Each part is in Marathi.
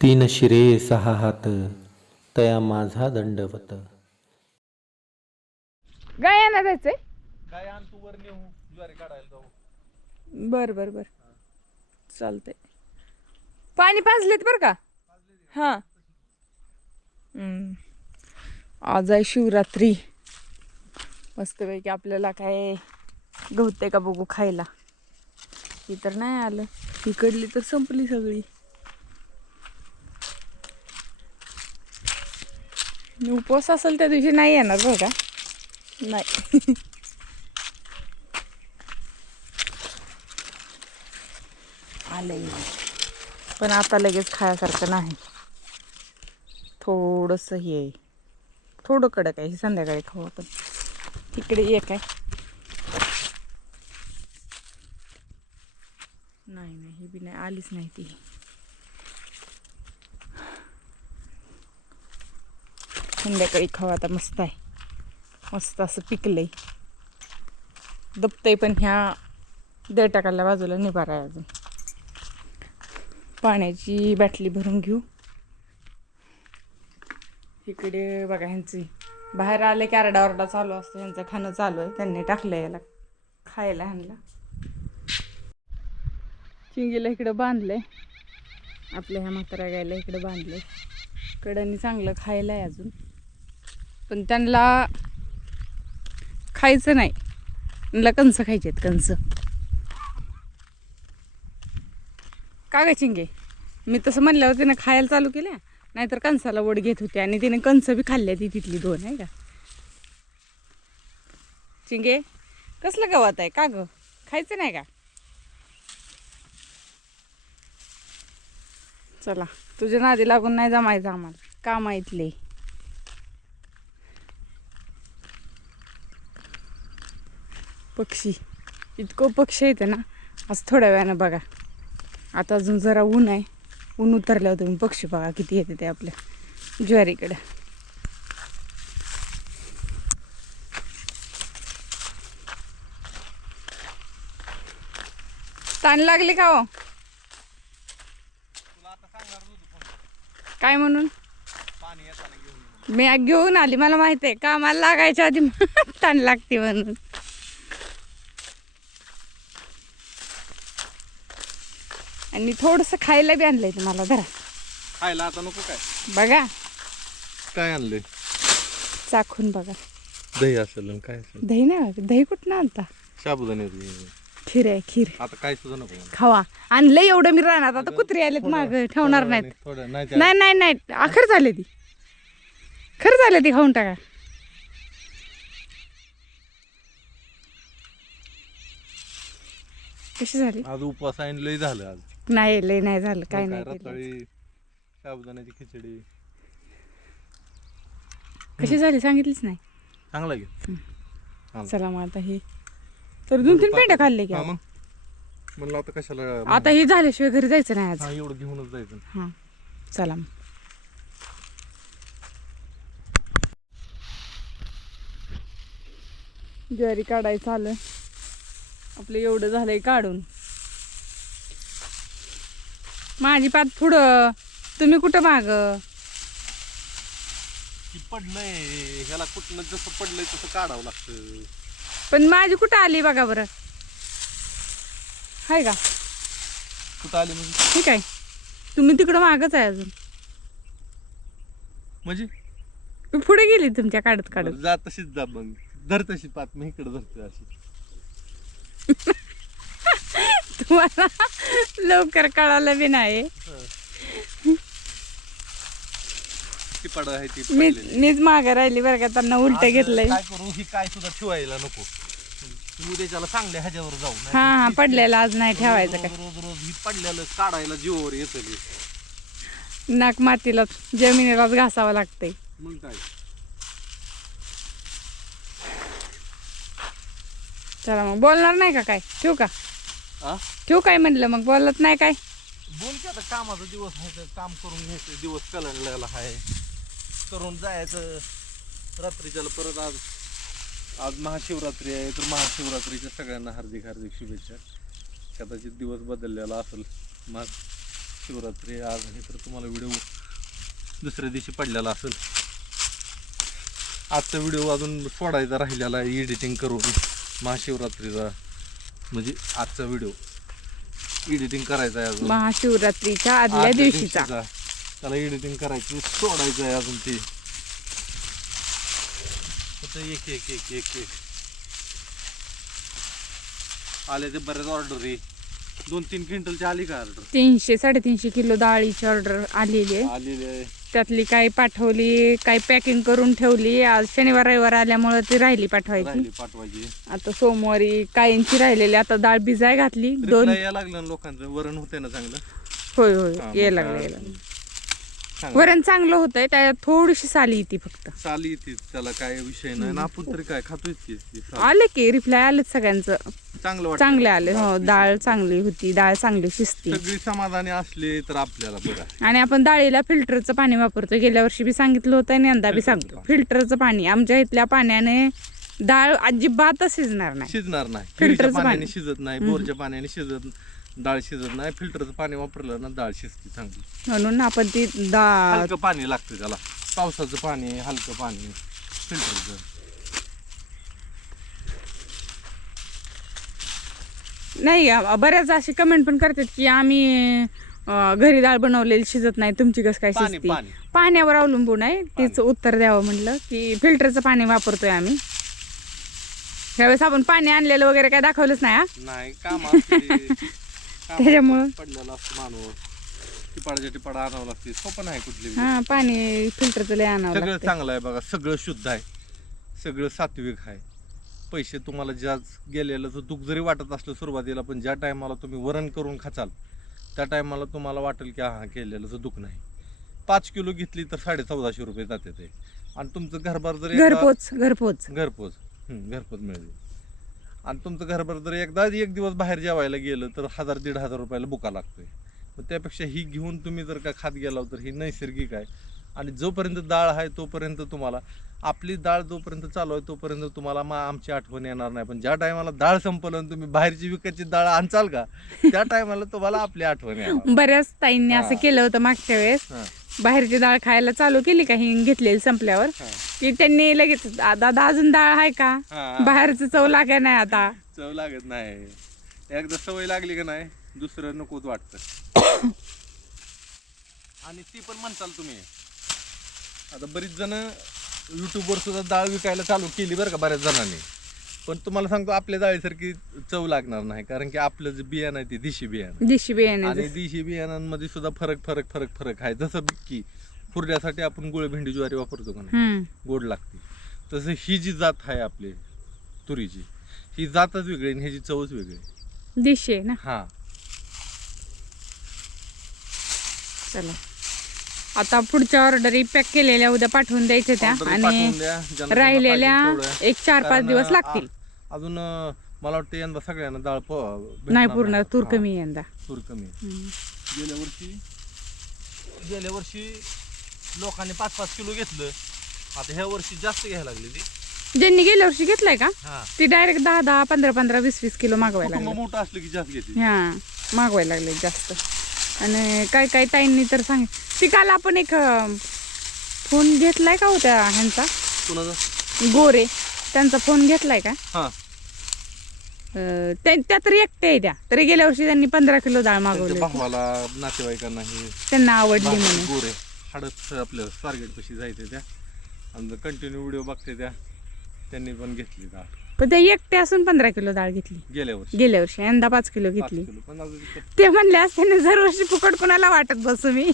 तीन शिरे सहा हात तया माझा दंडवत. गाय आणा जायचंय. काय आण तू वर नेऊ ज्वारी काढायला जाऊ. बर बर बर चालतंय. पाणी पाजलेत बर का. हा आज आहे शिवरात्री. मस्तपैकी आपल्याला काय गवते का बघू खायला. ही तर नाही आलं, इकडली तर संपली सगळी. उपवास असेल त्या दिवशी नाही येणार बरं का. नाही आलंय पण आता लगेच खायासारखं नाही. थोडंसं हे आहे, थोडं कडक आहे. संध्याकाळी खाऊ आपण. इकडे एक आहे. नाही नाही ही बी नाही आलीच नाही ती. संध्याकाळी खाऊ आता. मस्त आहे, मस्त असं पिकलंय. दबतंय पण ह्या देटाकाल्या बाजूला निभार आहे अजून. पाण्याची बाटली भरून घेऊ. इकडे बघा ह्यांची बाहेर आले की आरडाओरडा चालू असतो. ह्यांचं खाणं चालू आहे. त्यांनी टाकलं याला खायला. ह्यांना चिंगीला इकडं बांधलंय. आपल्या ह्या म्हाताऱ्या गायला इकडं बांधलंय. कडाने चांगलं खायला आहे अजून, पण त्यांना खायचं नाही. त्यांना कंस खायचे आहेत, कंस. का ग चिंगे, मी तसं म्हणल्यावर तिने खायला चालू केल्या. नाहीतर कंसाला वड घेत होते आणि तिने कंस बी खाल्ल्या. ती तिथली दोन आहे का. चिंगे कसलं गवत आहे का ग, खायचं नाही का. चला तुझ्या नादी लागून नाही जमायचं आम्हाला. काम ऐकले. पक्षी इतकं पक्षी येते ना. आज थोड्या वेळानं बघा. आता अजून जरा ऊन आहे. ऊन उतरल्यावर तुम्ही पक्षी बघा किती येते ते आपल्या ज्वारीकडे. ताण लागली का हो. काय म्हणून मी घेऊन आली. मला माहित आहे कामाला लागायच्या आधी ताण लागते म्हणून. आणि थोडस खायला बी आणलंय तुम्हाला. धरा खायला आता नको काय. बघा काय आणले. चाखून बघा. दही असेल काय असेल. दही नाही, दही कुठं आणता. साबुदाणे खीर आहे खीर. आता काय सुद्धा नको. खावा. आणलंय एवढं मी राहणार. आता कुत्री आलेत माग ठेवणार नाहीत. थोडं नाही नाही नाही आखर झाले ती. खरं झाले ती. खाऊन टाका. कशी झाली. आज उपवास आहे लय झालं आज. नाही लय नाही झालं. काय नाही केलं. रताळी साबुदाण्याची खिचडी कशी झाली सांगितलीच नाही. चांगला घे. चला मग आता हे तर 2-3 पेंड्या खाल्ले की. मग म्हणलं आता कशाला. आता हे झाल्याशिवाय घरी जायचं नाही आज. एवढं घेऊनच जायचं. हां चला मग. ज्वारी काढायचं आलं आपलं. एवढं झालंय काढून. माझी पात पुढं, तुम्ही कुठं माग. पडलंय ह्याला कुठलं जसं पडलंय तसं काढावं लागतं. पण माझी कुठं आली बघा बरं. हाय का कुठं आली म्हणजे. ठीक आहे. तुम्ही तिकडं मागच आहे अजून. म्हणजे मी पुढे गेली तुमच्या काढत काढत. जा तशीच जा. मग धर तशी पात. मी इकडे धरते अशी. तुम्हाला लवकर कळालं बी नाही. ती पड आहे ती मीच मागे राहिली बरं का. त्यांना उलट घेतलंय. काय करू ही काय सुद्धा ठेवायला नको. उद्याच्याला चांगल्या ह्याच्यावर जाऊ. हा हा पडलेलं आज नाही ठेवायचं काय. रोज रोज ही पडलेलं काढायला जीवावर येत. नाक मातीला जमिनीलाच घासावं लागतंय. मग काय. चला मग बोलणार नाही का काय. ठेवू का. हा ठेवू काय म्हणलं मग. बोलत नाही काय. बोल की आता. कामाचा दिवस आहे तर काम करून घ्यायचं. दिवस कलंडलेला आहे. करून जायचं रात्रीच्याला परत. आज महाशिवरात्री आहे तर महाशिवरात्रीच्या सगळ्यांना हार्दिक हार्दिक शुभेच्छा. कदाचित दिवस बदललेला असेल. महाशिवरात्री आज आहे तर तुम्हाला व्हिडिओ दुसऱ्या दिवशी पडलेला असेल. आजचा व्हिडिओ अजून सोडायचा राहिलेला आहे एडिटिंग करून महाशिवरात्रीचा, म्हणजे आजचा व्हिडिओ एडिटिंग करायचा आहे अजून महाशिवरात्रीच्या आदल्या आदल्या दिवशीचा. त्याला एडिटिंग करायची, सोडायचं आहे अजून ते. आता एक एक एक एक एक आले ते बरेच ऑर्डर आहे. 2-3 क्विंटलची आली का ऑर्डर? 300-350 किलो डाळीची ऑर्डर आलेली आहे. आलेली आहे. त्यातली काही पाठवली, काही पॅकिंग करून ठेवली. आज शनिवार रविवार आल्यामुळे ती राहिली पाठवायची. पाठवायची. आता सोमवारी काहींची राहिलेली. आता डाळ भिजाय घातली. 2 यायला लागलं ना लोकांचं. वरण होते ना चांगलं. होय हा, यायला मग लागलं. चांगलं. वरण चांगलं होतंय, त्यात थोडीशी साली येते फक्त. चाली येते, त्याला काय विषय नाही. आणि आपण तरी काय खातोय की ती साल. आले की रिप्लाय आलेच सगळ्यांचं, चांगलं वाटतं. चांगले आले. हो, डाळ चांगली होती, डाळ चांगली शिजती. सगळी समाधानी असले तर आपल्याला बरं आहे. आणि आपण डाळीला फिल्टरचं पाणी वापरतो. गेल्या वर्षी बी सांगितलं होतं आणि यंदा बी सांगतो. फिल्टरचं पाणी. आमच्या इथल्या पाण्याने डाळ अजिबातच शिजणार नाही. शिजणार नाही. फिल्टरचं फिल्टरच्या पाण्याने पाणी. शिजत नाही, बोरच्या पाण्याने डाळ शिजत नाही. फिल्टरचं पाणी वापरलं ना डाळ शिजते चांगली. म्हणून आपण ती डाळ हलकं पाणी लागतं त्याला. पावसाचं पाणी, हलकं पाणी फिल्टरचं. नाही, बऱ्याच अशी कमेंट पण करतात की आम्ही घरी डाळ बनवलेली शिजत नाही, तुमची कसं काय पाणी शिजते. पाणी पाण्यावर अवलंबून आहे. तीच उत्तर द्यावं म्हणलं की फिल्टरचं पाणी वापरतोय आम्ही. त्यावेळेस आपण पाणी आणलेलं वगैरे काय दाखवलंच नाही. हा, नाही काम असते. त्याच्यामुळं पडलेला असतो माणूस. टिपाडा आणावं लागते. सोपं नाही कुठली. हा, पाणी फिल्टरचं लय आणावं सगळं लागतं. चांगलं आहे बघा. सगळं शुद्ध आहे, सगळं सात्विक आहे. पैसे तुम्हाला ज्या गेलेलं जर दुःख जरी वाटत असलं सुरुवातीला, पण ज्या टायमाला तुम्ही वरण करून खाचाल त्या टायमाला तुम्हाला वाटेल की हा केलेलं दुःख नाही. 5 किलो घेतली तर 1450 रुपये जाते ते. आणि तुमचं घरभर जर घरपोच घरपोच मिळेल. आणि तुमचं घरभर जर एकदा एक दिवस बाहेर जेवायला गेलं तर 1000-1500 रुपयाला बुका लागतोय. मग त्यापेक्षा ही घेऊन तुम्ही जर का खात गेला तर ही नैसर्गिक आहे. आणि जोपर्यंत डाळ आहे तोपर्यंत तुम्हाला आपली डाळ जोपर्यंत चालू आहे तोपर्यंत तुम्हाला आमची आठवण येणार नाही. पण ज्या टायमाला डाळ संपलं आणि तुम्ही बाहेरची विकतची डाळ आणचाल का त्या टायमाला तुम्हाला आपली आठवण येणार. बऱ्याच ताईंनी असं केलं होतं मागच्या वेळेस. हा. बाहेरची डाळ खायला चालू केली का हिंग घेतलेली संपल्यावर हा. की त्यांनी लगेच दादा अजून डाळ आहे का, हा. बाहेरचं चव लागाय नाही आता. चव लागत नाही. एकदा सवय लागली का नाही दुसरं नकोच वाटतं. आणि ती पण म्हणताल तुम्ही. आता बरीच जण युट्यूबवर सुद्धा डाळ विकायला चालू केली बरं का बऱ्याच जणांनी. पण तुम्हाला सांगतो आपल्या डाळीसारखी चव लागणार नाही. कारण की आपलं जे बियाणं आहे ते देशी बियाणं. देशी बियाणे आणि देशी बियाणांमध्ये सुद्धा फरक आहे. जसं की फुरड्यासाठी आपण गुळ भेंडी ज्वारी वापरतो का नाही, गोड लागते. तसं ही जी जात आहे आपली तुरीची, ही जातच वेगळी आणि ह्याची चवच वेगळी. देशी आहे ना. हा. चला, आता पुढच्या ऑर्डरी पॅक केलेल्या उद्या पाठवून द्यायच्या त्या. Order आणि पाठवून द्या, ज्यांना राहिलेल्या पाहिजे तेवढं. एक 4-5 कारण दिवस लागतील. अजून मला वाटतं यंदा सगळ्यांना डाळ नाही पूर्ण तूर कमी आहे यंदा. तूर कमी. गेल्या वर्षी लोकांनी 5-5 किलो घेतलं. आता ह्या वर्षी जास्त घ्यायला लागली ती. ज्यांनी गेल्या वर्षी घेतलाय का हा. ती डायरेक्ट 10-10, 15-15, 20-20 किलो मागवायला कुटुंब लागले. मोठं असलं की जास्त घेते. हा, मागवायला लागले जास्त. आणि काही ताईंनी तर ती काल आपण एक फोन घेतलाय का होत्या ह्यांचा, कुणाचा? गोरे, त्यांचा फोन घेतलाय का? हा. त्या तरी एकटे आहे त्या. तरी गेल्या वर्षी त्यांनी 15 किलो डाळ त्यांच्या मागवली. भावाला नातेवाईकांना हे त्यांना आवडली म्हणून. गोरे हडत आपल्या स्वारगेट पशी जायचे त्या आणि कंटिन्यू व्हिडिओ बघते त्या. त्यांनी पण घेतली डाळ पण ते एकटे असून 15 किलो डाळ घेतली गेल्या वर्षी. गेल्या वर्षी. यंदा 5 किलो 5 घेतली. किलो. पण अजून ते म्हणले असते दरवर्षी फुकट कोणाला वाटत बसू मी.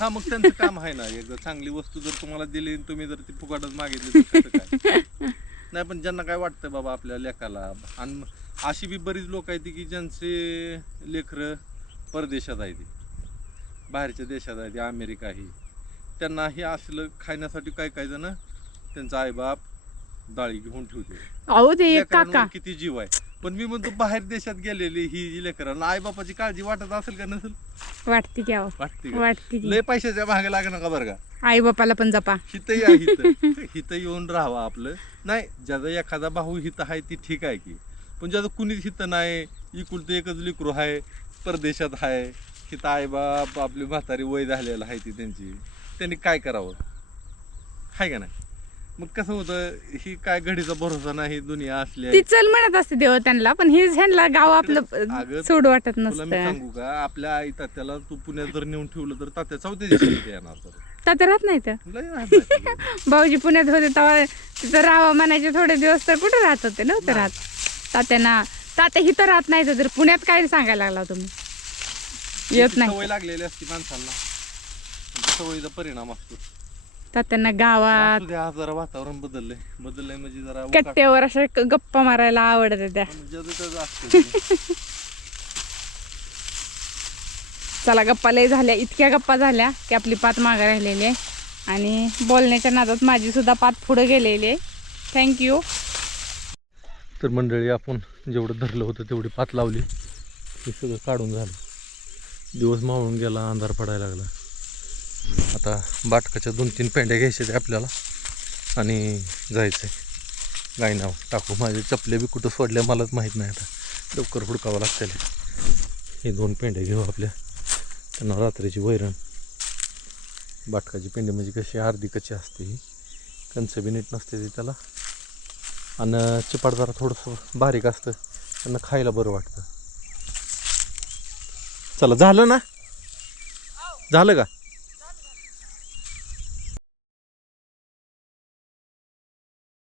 हा, मग त्यांचं काम आहे ना. एकदा चांगली वस्तू जर तुम्हाला दिली आणि तुम्ही जर ती फुकटच मागितली तर कसं काय? नाही, पण ज्यांना काय वाटतं बाबा आपल्या लेकाला. आणि अशी बी बरीच लोक आहेत की ज्यांचे लेकरं परदेशात आहेत, बाहेरच्या देशात आहेत, अमेरिका ही. त्यांना हे असलं खाण्यासाठी काही जण त्यांचा आईबाप डाळी घेऊन ठेवते. अहो ते एक लेकरांवर काका किती जीव आहे. पण मी म्हणतो बाहेर देशात गेलेली ही लेकरांना आई बापाची काळजी वाटत असेल का नसेल? वाटते की अहो, वाटते का? वाटते की. लय पैशाच्या मागे लागणार का बरं का? आई बापाला पण जपा. हिथं या हिथं येऊन राहावं आपलं. नाही, ज्याचा एखादा भाऊ हिथं आहे ती ठीक आहे की. पण ज्याचं कुणीच हिथं नाही, इकुलतं एकच लेकरू आहे, परदेशात आहे, तिथं आई बाप आपली म्हातारी वय झालेलं आहे ती त्यांनी काय करावं, आहे का नाही? मग कसं होतं, ही काय घडीचा भरोसा नाही, दुनिया असली ती चल म्हणत असते देव त्यांना, पण हे ह्यांना गाव आपलं अगं, सोड वाटत तुला मी नसतं. सांगू का, आपल्या आई तात्याला तू पुण्यात जर नेऊन ठेवलं तर तात्या चौथ्या दिवशी इथे येणार तर तात्या राहत नाही तर. लय राहत नाही. भाऊजी पुण्यात होते तेव्हा तिथं राहावं म्हणायचे थोडे दिवस, तर कुठे राहत होते? नव्हते राहत. तात्या हिथं राहत नाही तर पुण्यात काय सांगायला लागला तुम्ही? येत त्याची नाही सवय लागलेली असते माणसांना, सवयीचा परिणाम असतो. तात्यांना गावात असू द्या, जरा वातावरण बदललंय म्हणजे जरा कट्ट्यावर अशा गप्पा मारायला आवडत त्या. असतं. चला, गप्पा लय झाल्या, इतक्या गप्पा झाल्या की आपली पात मागं राहिलेली आहे आणि बोलण्याच्या नादात माझी सुद्धा पात पुढे गेलेली आहे. थँक्यू. तर मंडळी, आपण जेवढं धरलं होतं तेवढी पात लावली, हे सगळं काढून झालं. दिवस मावळून गेला, अंधार पडायला लागला. आता बाटकाच्या 2-3 पेंड्या घ्यायच्या ते आपल्याला आणि जायचं आहे गायनाव टाकू. माझे चपले बी कुठं सोडल्या मलाच माहीत नाही, आता लवकर हुडकावं लागतं. हे 2 पेंड्या घेऊ आपल्या, त्यांना रात्रीची वैरण. बाटकाची पेंडी म्हणजे कशी अर्धी कच्ची असते, ही कंच बी नीट नसते ती त्याला, आणि चिपाड जरा थोडंसं बारीक असतं, त्यांना खायला बरं वाटतं. चला, झालं ना? झालं का?